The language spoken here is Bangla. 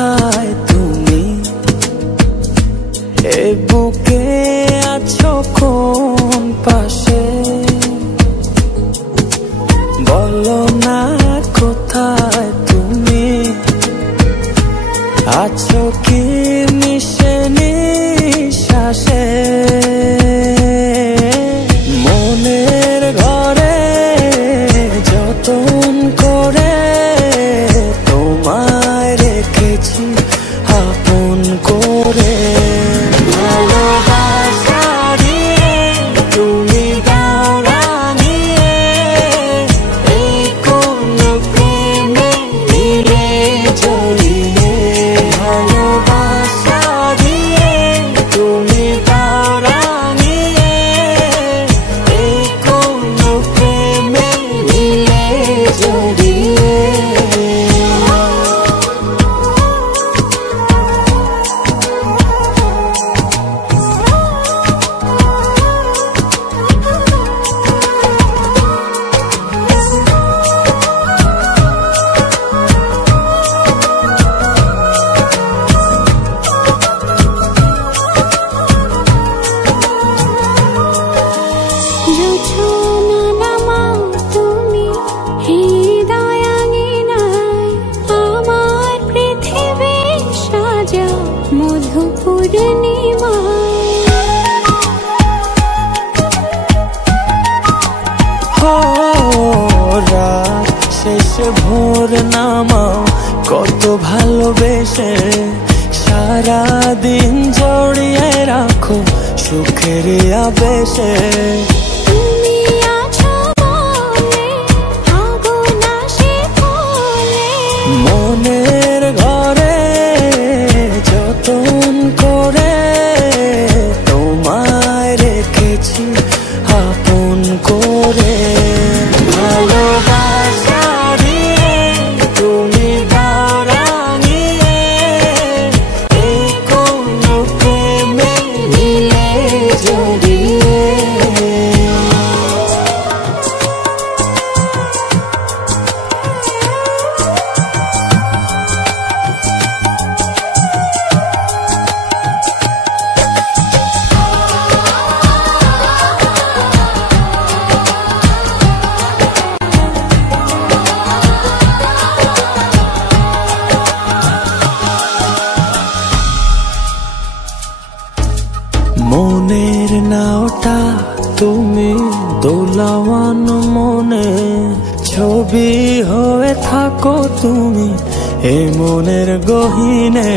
কোথায় তুমি, এ বুকে আছো কোন পাশে, বলো না কোথায় তুমি, আছো কি মিশে নিঃশ্বাসে। মনের ঘরে যতন করে তোমায় রেখেছি আপন করে। ভালোবাসা দিয়ে তুমি দাও রাঙিয়ে, এই কোন প্রেমে দিলে জড়িয়ে। ভালোবাসা দিয়ে তুমি দাও রাঙিয়ে, এই কোন প্রেমে দিলে জড়িয়ে। রাত শেষে ভোর নামাও কত ভালোবেসে, সারাদিন জড়িয়ে রাখো সুখের আবেশে। মনের ঘরে যতন করে তোমায় রেখেছি আপন করে। ভালোবাসা দিয়ে তুমি দাও রাঙিয়ে, এই কোন প্রেমে দিলে জড়িয়ে। মনের নাওটা তুমি দোলাওয়ান মনে, ছবি হয়ে থাকো তুমি এ মনের গহীনে।